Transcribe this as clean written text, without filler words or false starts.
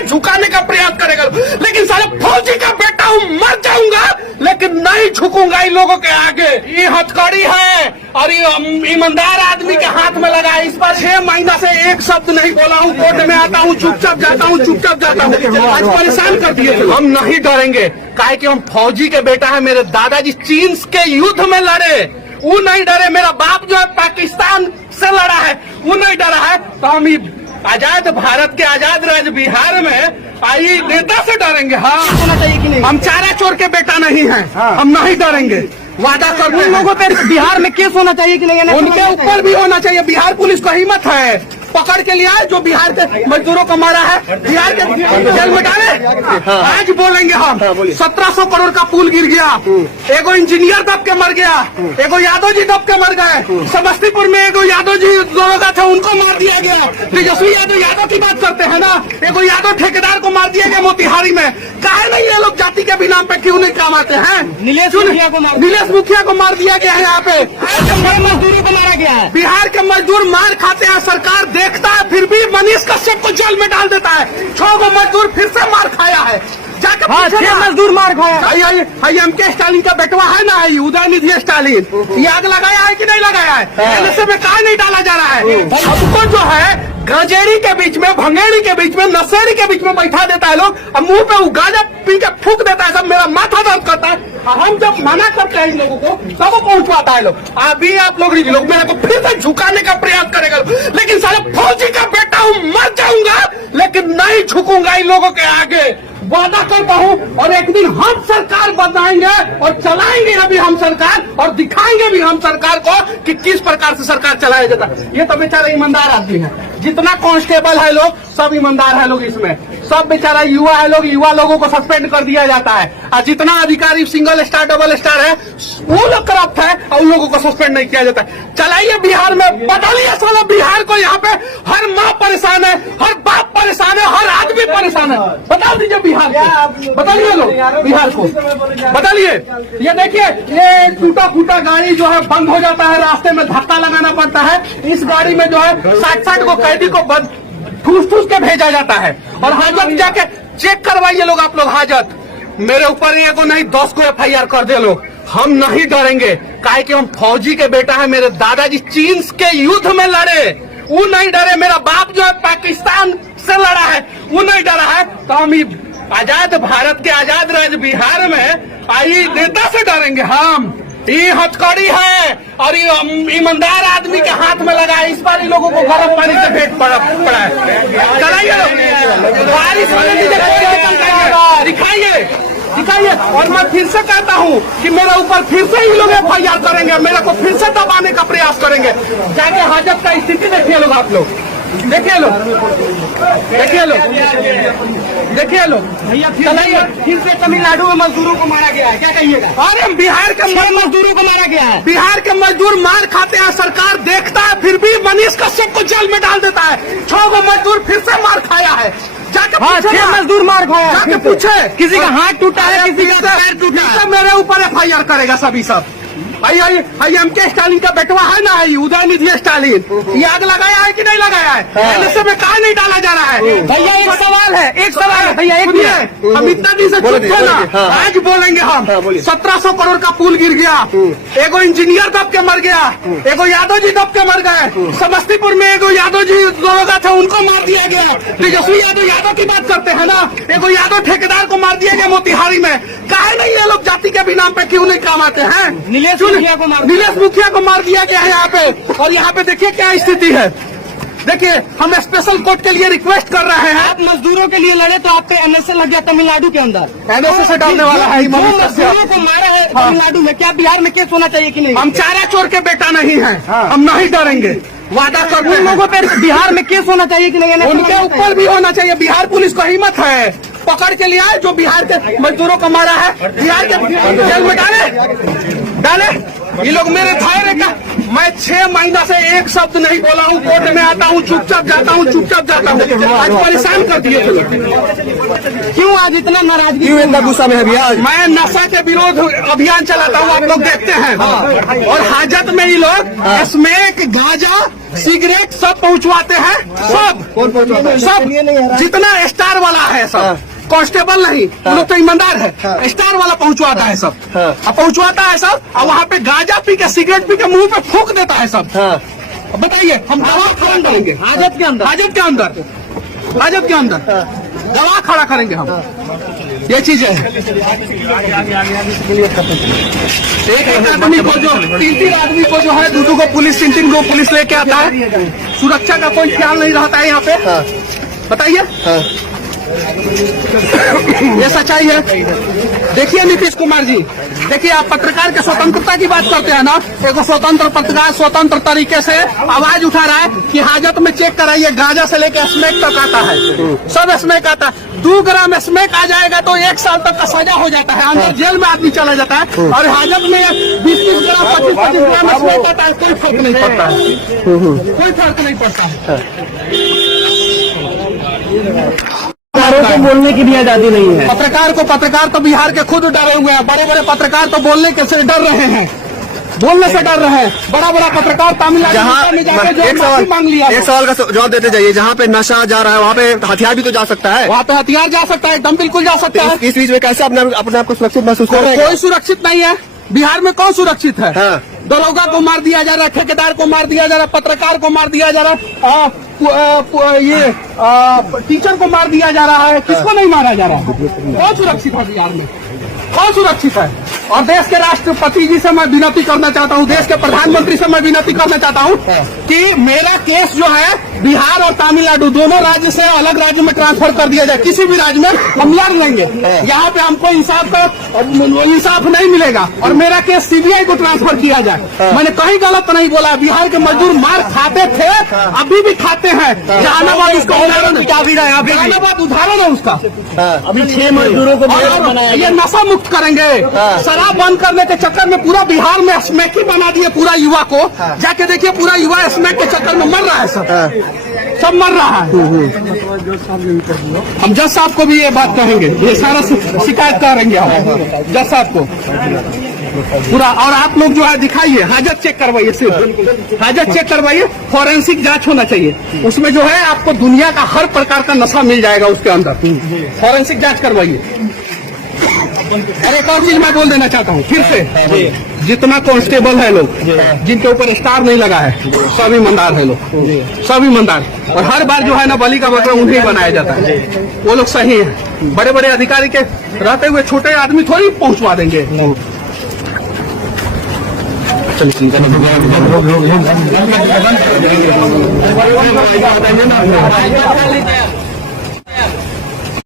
से झुकाने का प्रयास करेगा, लेकिन साले फौजी का बेटा हूँ, मर जाऊंगा लेकिन नहीं झुकूंगा इन लोगों के आगे। ये हथकड़ी है और ये ईमानदार आदमी के हाथ में लगा है। इस पर 6 महीना से एक शब्द नहीं बोला हूँ, कोर्ट में आता हूँ चुपचाप जाता हूँ, चुपचाप जाता हूँ। आज परेशान कर दिए। हम नहीं डरेंगे, काहे कि हम फौजी के बेटा है। मेरे दादाजी चीन के युद्ध में लड़े, वो नहीं डरे। मेरा बाप जो है पाकिस्तान से लड़ा है, वो नहीं डरा है। तो हम आजाद भारत के आजाद राज्य बिहार में आई नेता से डरेंगे? हाँ, होना चाहिए कि नहीं? हम चारा चोर के बेटा नहीं हैं। हम नहीं डरेंगे, वादा करते हैं। लोगों पे बिहार में केस होना चाहिए कि नहीं? उनके ऊपर भी होना चाहिए। बिहार पुलिस को हिम्मत है, पकड़ के लिया जो बिहार के मजदूरों को मारा है, बिहार के जेल में डाले। आज बोलेंगे हम, 1700 करोड़ का पुल गिर गया, एगो इंजीनियर दब के मर गया, एगो यादव जी दब के मर गए। समस्तीपुर में एगो यादव जी दरोगा था, उनको मार दिया गया। तेजस्वी यादव की बात करते हैं ना, एगो यादव ठेकेदार को मार दिया गया मोतिहारी में। काहे नहीं ये लोग जाति के भी नाम पे क्यों नहीं काम आते हैं? नीलेश मुखिया को मार दिया गया है। यहाँ पे मजदूरों को मारा गया है। बिहार के मजदूर मार खाते हैं, सरकार देखता है, फिर भी मनीष कश्यप को जेल में डाल देता है। 6 गो मजदूर फिर से मार खाया है। जाकर 6 मजदूर मार खाया। एमके स्टालिन का बेटवा है ना, उदयनिधि स्टालिन, ये आग लगाया है कि नहीं लगाया है? एनएसए में कहा नहीं डाला जा रहा है? हमको जो है गजेड़ी के बीच में, भंगेड़ी के बीच में, नशेड़ी के बीच में बैठा देता है लोग, और मुंह पे गाजा पी के फूक देता है। सब मेरा माथा दर्द करता है। हम जब मना करते हैं इन लोगों को, तब वो पहुंचवाता है लोग। अभी आप लोग मेरे को फिर से झुकाने का प्रयास करेगा, लेकिन साले फौजी का बेटा हूँ, मर जाऊंगा लेकिन नहीं झुकूंगा इन लोगों के आगे। वादा करता हूँ, और एक दिन हम सरकार बनाएंगे और चलाएंगे अभी हम सरकार, और दिखाएंगे भी हम सरकार को कि किस प्रकार से सरकार चलाया जाता है। ये तो बेचारा ईमानदार आदमी है। जितना कांस्टेबल है लोग, सब ईमानदार है लोग। इसमें सब बेचारा युवा है लोग, युवा लोगों को सस्पेंड कर दिया जाता है। और जितना अधिकारी सिंगल स्टार डबल स्टार है, वो लोग करप्ट है और उन लोगों को सस्पेंड नहीं किया जाता है। चलाइए बिहार में, बदलिए साला बिहार को। यहाँ पे हर माँ परेशान है, हर बाप परेशान है, हर आदमी परेशान है। बता दीजिए बिहार को, बताइए लोग बिहार को, बताइए। ये देखिए, ये टूटा फूटा गाड़ी जो है बंद हो जाता है, रास्ते में धक्का लगाना पड़ता है। इस गाड़ी में जो है 60 को कैदी को ठूस के भेजा जाता है। और हाजत जाके चेक करवाइए लोग, आप लोग हाजत। मेरे ऊपर एक को नहीं 10 को FIR कर दे लोग। हम नहीं डरेंगे, काहे कि हम फौजी के बेटा है। मेरे दादाजी चीन के युद्ध में लड़े, वो नहीं डरे। मेरा बाप जो है पाकिस्तान से लड़ा है, वो नहीं डरा है। तो हम आजाद भारत के आजाद राज्य बिहार में आई नेता से डरेंगे? हम ये हथकड़ी है और ये ईमानदार आदमी के हाथ में लगा है। इस बार इन लोगों को गर्म पानी से भेंट पड़ा है। चलाइए बारिश होने दीजिए, दिखाइए। और मैं फिर से कहता हूँ कि मेरे ऊपर फिर से ही लोग FIR करेंगे, मेरे को फिर से दबाने का प्रयास करेंगे। जाके हाजत का स्थिति देखिए लोग, आप लोग देखिए लो भैया। चलाइए। फिर से तमिलनाडु में मजदूरों को मारा गया है, क्या कहिएगा? अरे बिहार के मजदूरों को मारा गया है। बिहार के मजदूर मार खाते हैं, सरकार देखता है, फिर भी मनीष कश्यप को जेल में डाल देता है। 6 गो मजदूर फिर से मार खाया है। जाके 6 मजदूर मार खाया। जाके पूछे, किसी का हाथ टूटा है, किसी का पैर टूटा है। मेरे ऊपर FIR करेगा सभी सब। एमके स्टालिन का बेटवा है ना, उदयनिधि स्टालिन, ये आग लगाया है कि नहीं लगाया है? एनएसए में कहा नहीं डाला जा रहा है? भैया एक सवाल है भैया, एक मिनट। हम इतना दिन से चुप थे ना, आज बोलेंगे हम। 1700 करोड़ का पुल गिर गया, एगो इंजीनियर दब के मर गया, एगो यादव जी दब के मर गए। समस्तीपुर में एगो यादव जी दरोगा था, उनको मार दिया गया। तेजस्वी यादव की बात करते हैं ना, एगो यादव ठेकेदार को मार दिया गया मोतिहारी में। काहे नहीं ये लोग जाति के भी नाम पे क्यों नहीं काम आते हैं? नीलेश मुखिया को मार दिया गया है यहाँ पे। और यहाँ पे देखिए क्या स्थिति है। देखिए, हम स्पेशल कोर्ट के लिए रिक्वेस्ट कर रहे हैं। आप मजदूरों के लिए लड़े तो आप पे NSA लग गया तमिलनाडु के अंदर। NSA से डालने वाला है। मजदूरों को मारा है तमिलनाडु में, क्या बिहार में केस होना चाहिए कि नहीं? हम चारा चोर के बेटा नहीं है, हम नहीं डरेंगे, वादा करते हैं। लोगों पे बिहार में केस होना चाहिए कि नहीं? उनके ऊपर भी होना चाहिए। बिहार पुलिस को हिम्मत है, पकड़ के लिया है जो बिहार के मजदूरों को मारा है, बिहार के जेल में डाले। ये लोग मेरे धैर्य का, मैं 6 महीना से एक शब्द नहीं बोला हूँ, कोर्ट में आता हूँ चुपचाप जाता हूँ, चुपचाप जाता हूँ। आज परेशान कर दिए थे लोग। क्यों आज इतना नाराजगी, क्यों इतना गुस्सा में अभी? आज मैं नशा के विरोध अभियान चलाता हूँ, आप लोग देखते हैं। और हाजत में ही लोग स्मैक, गांजा सिगरेट सब पहुंचवाते हैं, सब कौन पहुंचवाता है? सब जितना स्टार वाला है सब, कांस्टेबल नहीं, वो लोग तो ईमानदार है, स्टार वाला पहुंचवाता है सब, अब पहुंचवाता है सब, और वहाँ पे गांजा पी के सिगरेट पी के मुंह पे फूंक देता है सब। अब बताइए हम गवाह खड़ा करेंगे हाजत के अंदर, हाजत के अंदर, हाजत के अंदर गवाह खड़ा करेंगे हम, ये चीज है। एक आदमी को जो 3 आदमी को जो है दो को पुलिस 3 को पुलिस लेके आता है, सुरक्षा का कोई ख्याल नहीं रहता है यहाँ पे, बताइए ये सच्चाई है। देखिए नीतीश कुमार जी, देखिए आप पत्रकार के स्वतंत्रता की बात करते हैं ना, एक स्वतंत्र पत्रकार स्वतंत्र तरीके से आवाज उठा रहा है कि हाजत में चेक कराइए, गांजा से लेकर स्मैक तक आता है, सब स्मैक आता है, 2 ग्राम स्मैक आ जाएगा तो 1 साल तक का सजा हो जाता है, अंदर जेल में आदमी चला जाता है, और हाजत में 20-20 ग्राम 25-25 ग्राम स्मैक आता है, कोई फर्क नहीं पड़ता है, कोई फर्क नहीं पड़ता है। पत्रकारों को बोलने की भी आजादी नहीं है। पत्रकार तो बिहार के खुद डरे हुए हैं, बड़े बड़े पत्रकार तो बोलने के से डर रहे हैं, बोलने से डर रहे हैं, बड़ा पत्रकार तमिलनाडु में जाकर जो माफी मांग लिया। एक सवाल का जवाब देते जाइए, जहाँ पे नशा जा रहा है वहाँ पे हथियार भी तो जा सकता है, वहाँ पे हथियार जा सकता है, एकदम बिल्कुल जा सकता है। इस बीच में कैसे अपने आप को सुरक्षित महसूस कर रहे हैं? कोई सुरक्षित नहीं है बिहार में, कौन सुरक्षित है? दरोगा को मार दिया जा रहा है, ठेकेदार को मार दिया जा रहा है, पत्रकार को मार दिया जा रहा है, ये टीचर को मार दिया जा रहा है, किसको नहीं मारा जा रहा है? कौन सुरक्षित है बिहार में? कौन सुरक्षित है? और देश के राष्ट्रपति जी से मैं विनती करना चाहता हूँ, देश के प्रधानमंत्री से मैं विनती करना चाहता हूँ कि मेरा केस जो है बिहार और तमिलनाडु दोनों राज्य से अलग राज्य में ट्रांसफर कर दिया जाए, किसी भी राज्य में हम लड़ लेंगे, यहाँ पे हमको इंसाफ नहीं मिलेगा, और मेरा केस सीबीआई को ट्रांसफर किया जाए। मैंने कहीं गलत नहीं बोला, बिहार के मजदूर मार खाते थे, अभी भी खाते हैं, जहानाबाद उसका जहानाबाद उदाहरण है उसका। अभी 6 मजदूरों को ये नशा मुक्त करेंगे, शराब बंद करने के चक्कर में पूरा बिहार में स्मैक ही बना दिए पूरा युवा को, जाके देखिए पूरा युवा स्मैक के चक्कर में मर रहा है, सब मर रहा है। हम जज साहब को भी ये बात कहेंगे, ये सारा शिकायत करेंगे हम जज साहब को पूरा। और आप लोग जो है दिखाइए, हाजत चेक करवाइए, सिर्फ हाजत चेक करवाइए, फॉरेंसिक जांच होना चाहिए, उसमें जो है आपको दुनिया का हर प्रकार का नशा मिल जाएगा उसके अंदर, फॉरेंसिक जांच करवाइए। और एक और चीज मैं बोल देना चाहता हूँ फिर से, जितना कांस्टेबल है लोग जिनके ऊपर स्टार नहीं लगा है, सब ईमानदार है लोग, सब ईमानदार, और हर बार जो है ना बलि का बकरा उन्हें बनाया जाता है, वो लोग सही है। बड़े बड़े अधिकारी के रहते हुए छोटे आदमी थोड़ी पहुंचवा देंगे।